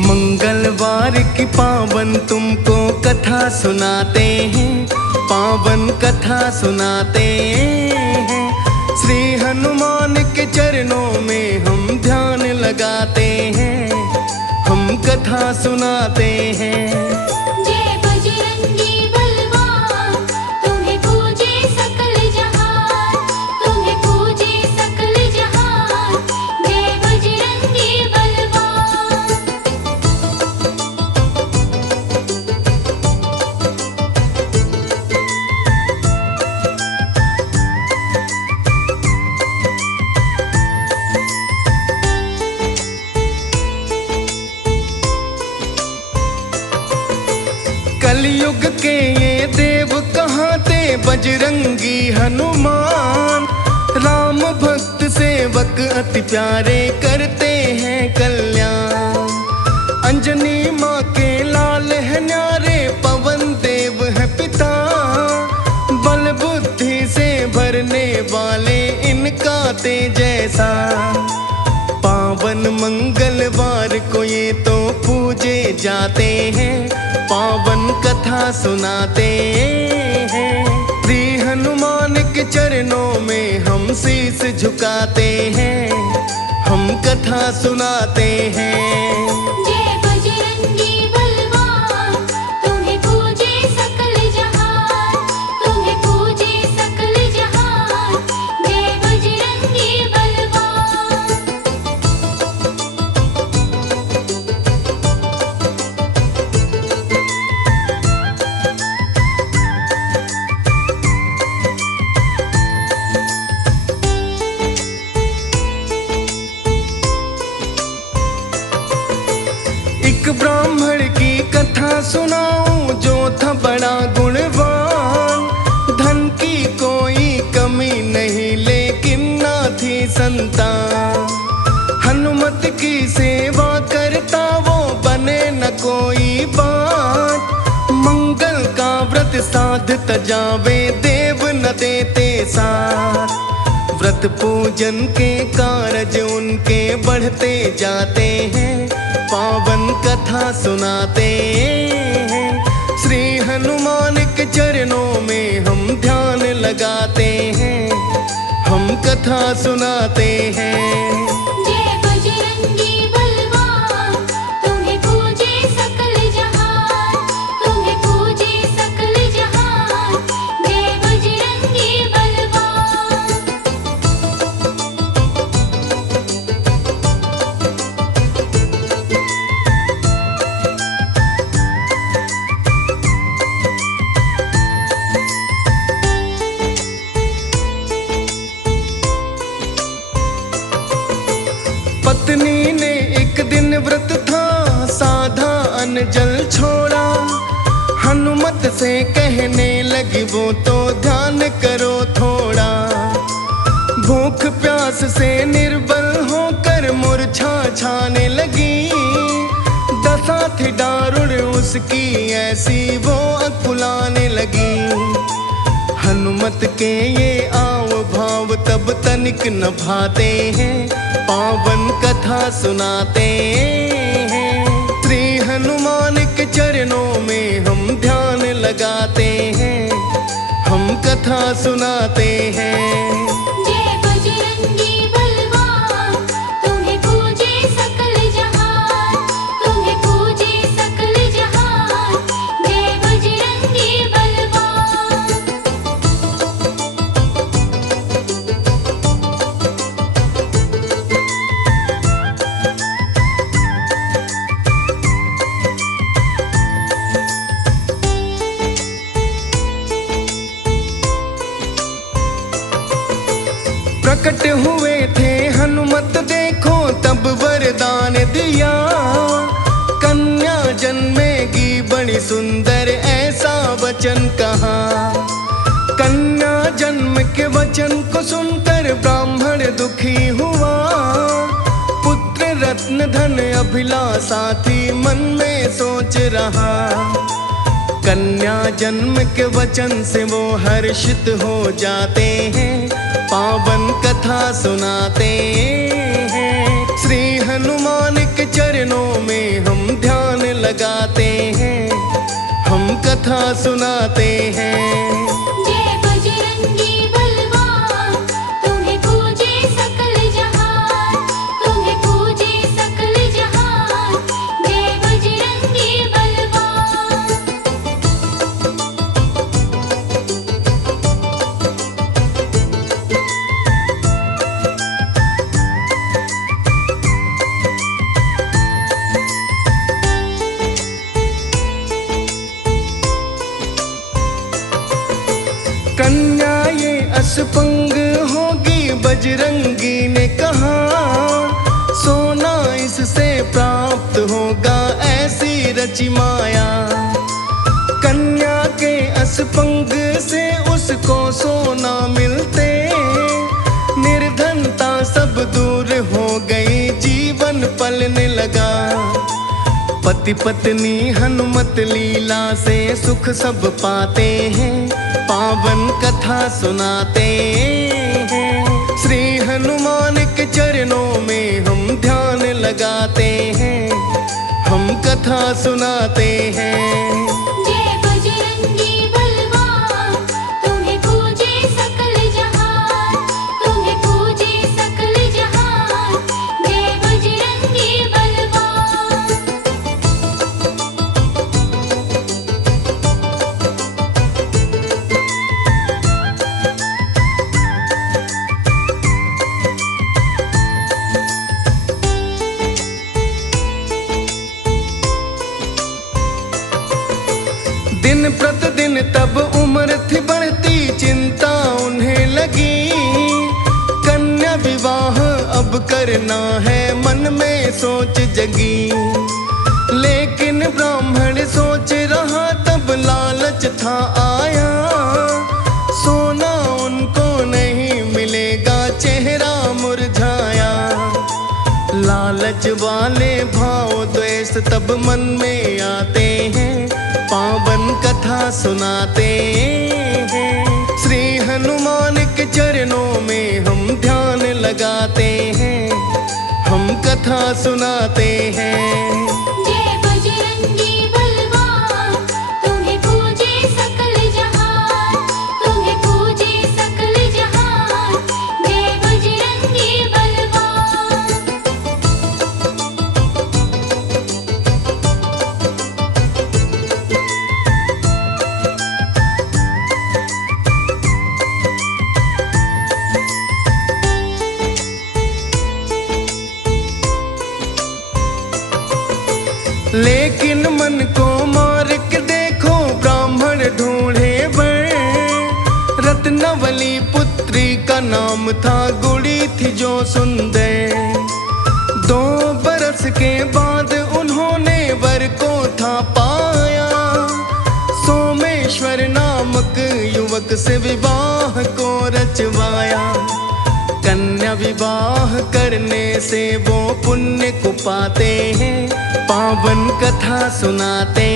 मंगलवार की पावन तुमको कथा सुनाते हैं, पावन कथा सुनाते हैं। श्री हनुमान के चरणों में हम ध्यान लगाते हैं, हम कथा सुनाते हैं। जय बजरंगी बलवान, तुम्हें पूजे सकल जहान, तुम्हें पूजे सकल जहान। जय बजरंगी बलवान। कलयुग के ये देव कहाँ थे बजरंगी हनुमान। राम भक्त सेवक अति प्यारे करते हैं कल्याण। अंजनी माँ के लाल है न्यारे, पवन देव है पिता। बल बुद्धि से भरने वाले इनका तेज जैसा। पावन मंगलवार को ये तो पूजे जाते हैं, पावन कथा सुनाते हैं। श्री हनुमान के चरणों में हम शीश झुकाते हैं, हम कथा सुनाते हैं। जय बजरंगी बलवान, तुम्हें पूजे सकल जहान, तुम्हें पूजे सकल जहान। जय बजरंगी बलवान। एक ब्राह्मण की कथा सुनाऊं जो था बड़ा गुणवान। धन की कोई कमी नहीं लेकिन ना थी संतान। हनुमत की सेवा करता वो बने न कोई बात। मंगल का व्रत साधता जावे देव न देते साथ। व्रत पूजन के कार्य उनके बढ़ते जाते हैं, पावन कथा सुनाते हैं। श्री हनुमान के चरणों में हम ध्यान लगाते हैं, हम कथा सुनाते हैं। जय बजरंगी बलवान, तुम्हें पूजे सकल जहान, तुम्हें पूजे सकल जहान। जय बजरंगी बलवान। पत्नी ने एक दिन व्रत था साधा अन्न जल छोड़ा। हनुमत से कहने लगी वो तो ध्यान करो थोड़ा। भूख प्यास से निर्बल होकर मूर्छा छाने लगी। दशा थी दारुण उसकी ऐसी वो अकुलाने लगी। हनुमत के ये आव भाव तब तनिक न भाते हैं, पावन कथा सुनाते हैं। श्री हनुमान के चरणों में हम ध्यान लगाते हैं, हम कथा सुनाते हैं। जय बजरंगी बलवान, तुम्हें पूजे सकल जहान, तुम्हें पूजे सकल जहान। जय बजरंगी बलवान। प्रकट हुए थे हनुमत देखो तब वरदान दिया। कन्या जन्मेगी बड़ी सुंदर ऐसा वचन कहा। कन्या जन्म के वचन को सुनकर ब्राह्मण दुखी हुआ। रत्न धन अभिलाषा थी मन में सोच रहा। कन्या जन्म के वचन से वो हर्षित हो जाते हैं, पावन कथा सुनाते हैं। श्री हनुमान के चरणों में हम ध्यान लगाते हैं, हम कथा सुनाते हैं। जय बजरंगी बलवान, तुम्हें पूजे सकल जहान, तुम्हें पूजे सकल जहान। जय बजरंगी बलवान। कन्या ये असपंग होगी, बजरंगी ने कहा। सोना इससे प्राप्त होगा, ऐसी रची माया। कन्या के असपंग से उसको सोना मिलते, निर्धनता सब दूर हो गई, जीवन पलने लगा। पति पत्नी हनुमत लीला से सुख सब पाते हैं, पावन कथा सुनाते हैं। श्री हनुमान के चरणों में हम ध्यान लगाते हैं, हम कथा सुनाते हैं। जय बजरंगी बलवान, तुम्हें पूजे सकल जहान, तुम्हें पूजे सकल जहान। जय बजरंगी बलवान। दिन प्रतिदिन तब उम्र थी बढ़ती, चिंता उन्हें लगी। कन्या विवाह अब करना है, मन में सोच जगी। लेकिन ब्राह्मण सोच रहा, तब लालच था आया। सोना उनको नहीं मिलेगा, चेहरा मुरझाया। लालच वाले भाव द्वेष तब मन में आते हैं, पावन कथा सुनाते हैं। श्री हनुमान के चरणों में हम ध्यान लगाते हैं, हम कथा सुनाते हैं। जय बजरंगी बलवान, तुम्हें पूजे सकल जहान, तुम्हें पूजे सकल जहान। जय बजरंगी बलवान। लेकिन मन को मार के देखो, ब्राह्मण ढूंढे बर। रत्नवली पुत्री का नाम था, गुड़ी थी जो सुंदर। 2 बरस के बाद उन्होंने वर को था पाया। सोमेश्वर नामक युवक से विवाह को रचवाया। कन्या विवाह करने से वो पुण्य को पाते हैं, पावन कथा सुनाते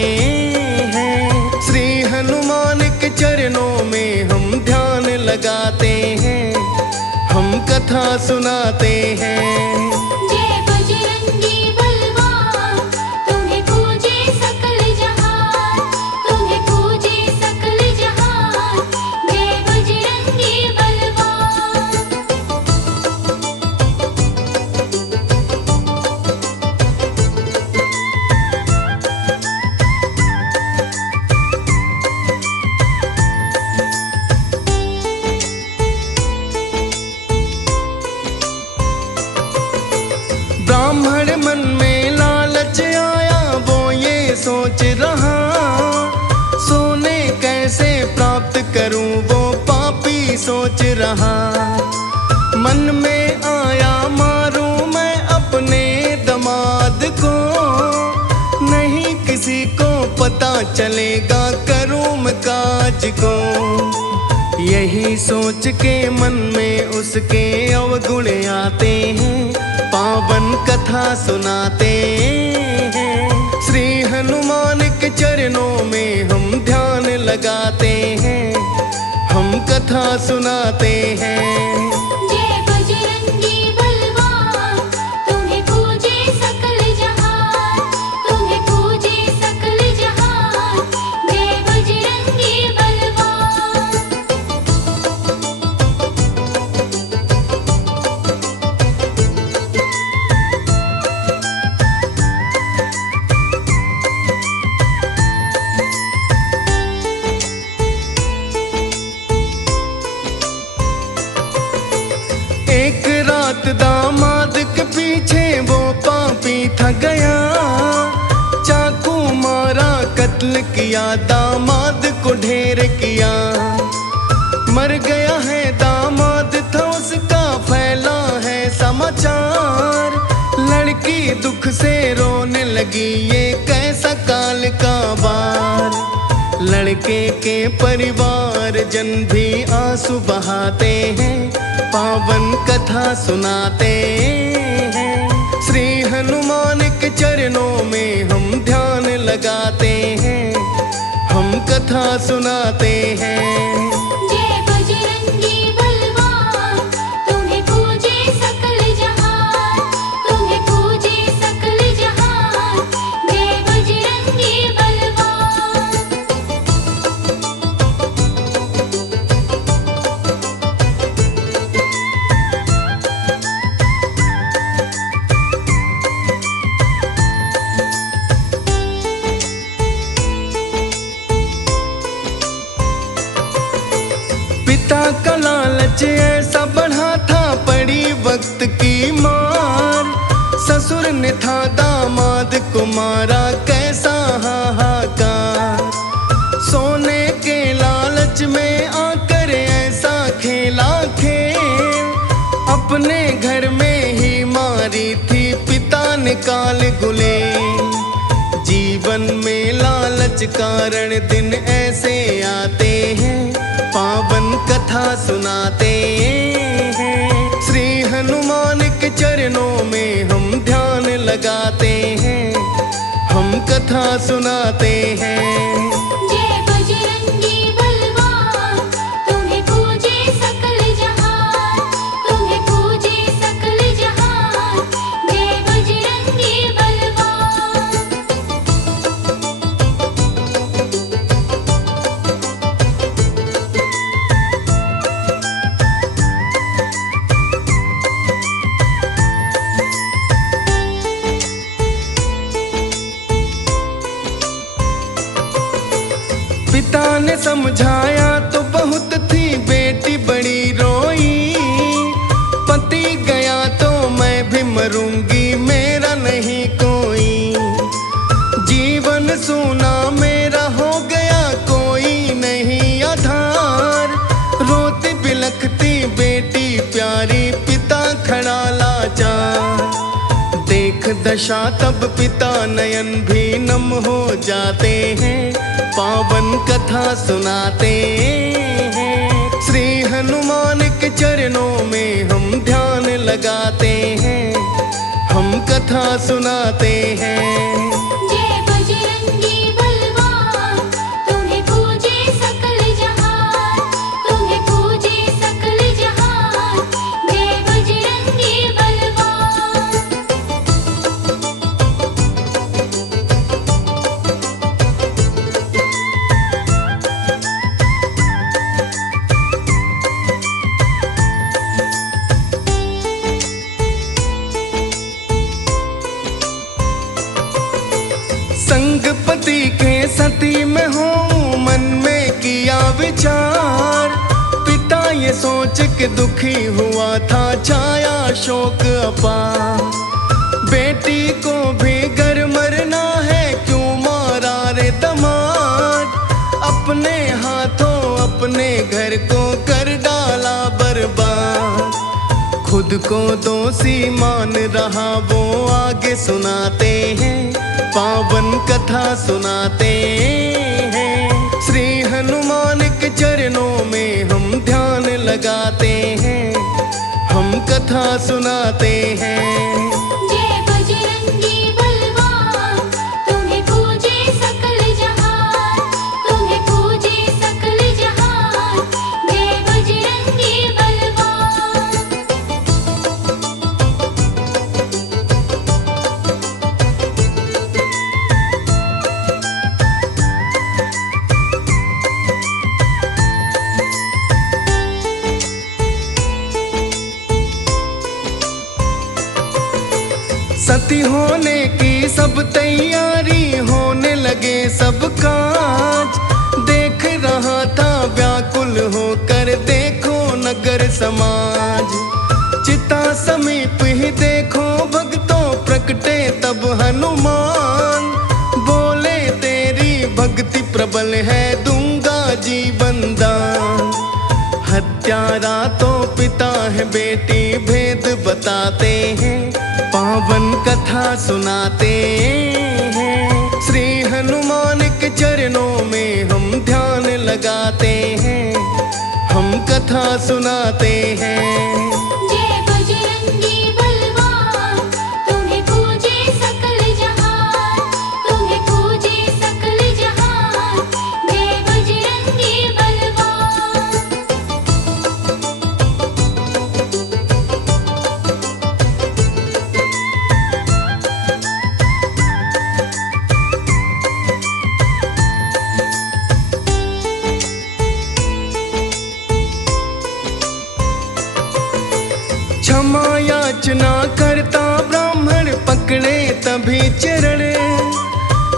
हैं। श्री हनुमान के चरणों में हम ध्यान लगाते हैं, हम कथा सुनाते हैं। जय बजरंगी बलवान, तुम्हें पूजे सकल जहान, तुम्हें पूजे सकल जहान। जय बजरंगी बलवान। ब्राह्मण मन में लालच आया, वो ये सोच रहा। सोने कैसे प्राप्त करूं, वो पापी सोच रहा। मन में आया, मारूं मैं अपने दमाद को। नहीं किसी को पता चलेगा, करूं मैं काज को। यही सोच के मन में उसके अवगुण आते हैं, पावन कथा सुनाते हैं। श्री हनुमान के चरणों में हम ध्यान लगाते हैं, हम कथा सुनाते हैं। जय बजरंगी बलवान, तुम्हें पूजे सकल जहान, तुम्हें पूजे सकल जहान। जय बजरंगी बलवान। एक रात दामाद के पीछे वो पापी था गया, चाकू मारा कत्ल किया, दामाद को ढेर किया। मर गया है दामाद था उसका, फैला है समाचार। लड़की दुख से रोने लगी, ये कैसा काल का वार। लड़के के परिवार जन भी आंसू बहाते हैं, पावन कथा सुनाते हैं। श्री हनुमान के चरणों में हम ध्यान लगाते हैं, हम कथा सुनाते हैं। जय बजरंगी बलवान, तुम्हें पूजे सकल जहान, तुम्हें पूजे सकल जहान। जय बजरंगी बलवान। पिता का लालच ऐसा बढ़ा था, पड़ी वक्त की मार। ससुर ने था दामाद को मारा, कैसा हाहाकार। सोने के लालच में आकर ऐसा खेला खेल, अपने घर में ही मारी थी पिता ने काल गुलेल। जीवन में लालच कारण दिन ऐसे आते हैं, पावन कथा सुनाते हैं। श्री हनुमान के चरणों में हम ध्यान लगाते हैं, हम कथा सुनाते हैं। जय बजरंगी बलवान, तुम्हें पूजे सकल जहान, तुम्हें पूजे सकल जहान। जय बजरंगी बलवान। पिता ने समझाया तो बहुत थी, बेटी बड़ी रोई। पति गया तो मैं भी मरूंगी, मेरा नहीं कोई। जीवन सूना मेरा हो गया, कोई नहीं आधार। रोती बिलखती बेटी प्यारी, पिता खड़ा लाचार। देख दशा तब पिता नयन भी नम हो जाते हैं, पावन कथा सुनाते हैं। श्री हनुमान के चरणों में हम ध्यान लगाते हैं, हम कथा सुनाते हैं। जय बजरंगी बलवान, तुम्हें पूजे सकल जहान, तुम्हें पूजे सकल जहान। जय बजरंगी बलवान। संगपति के सती में हूँ, मन में किया विचार। पिता ये सोच के दुखी हुआ था, छाया शोक अपार। बेटी को भी घर मरना है, क्यों मारा रे दमाद। अपने हाथों अपने घर को कर डाला बर्बाद। खुद को दोषी मान रहा वो आगे सुनाते हैं, पावन कथा सुनाते हैं। श्री हनुमान के चरणों में हम ध्यान लगाते हैं, हम कथा सुनाते हैं। सती होने की सब तैयारी, होने लगे सब काज। देख रहा था व्याकुल होकर, देखो नगर समाज। चिता समीप ही देखो भक्तों, प्रकटे तब हनुमान। बोले तेरी भक्ति प्रबल है, दूंगा जीवन दान। हत्यारा तो पिता है, बेटी भेद बताते हैं, पावन कथा सुनाते हैं। श्री हनुमान के चरणों में हम ध्यान लगाते हैं, हम कथा सुनाते हैं। जय बजरंगी बलवान, तुम्हें पूजे सकल जहान, तुम्हें पूजे सकल जहान। जय बजरंगी बलवान। क्षमा याचना करता ब्राह्मण, पकड़े तभी चरण।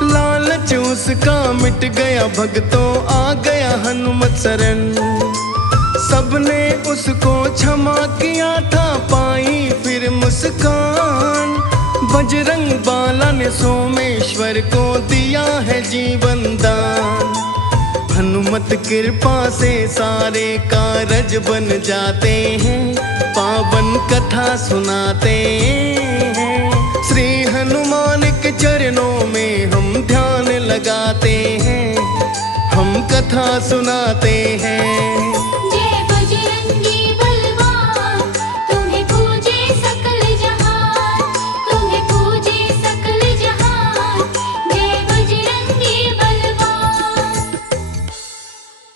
लालच उसका मिट गया, भक्तों आ गया हनुमत शरण। सबने उसको क्षमा किया था, पाई फिर मुस्कान। बजरंग बाला ने सोमेश्वर को दिया है जीवन दान। हनुमत कृपा से सारे कारज बन जाते हैं, पावन कथा सुनाते हैं। श्री हनुमान के चरणों में हम ध्यान लगाते हैं, हम कथा सुनाते हैं।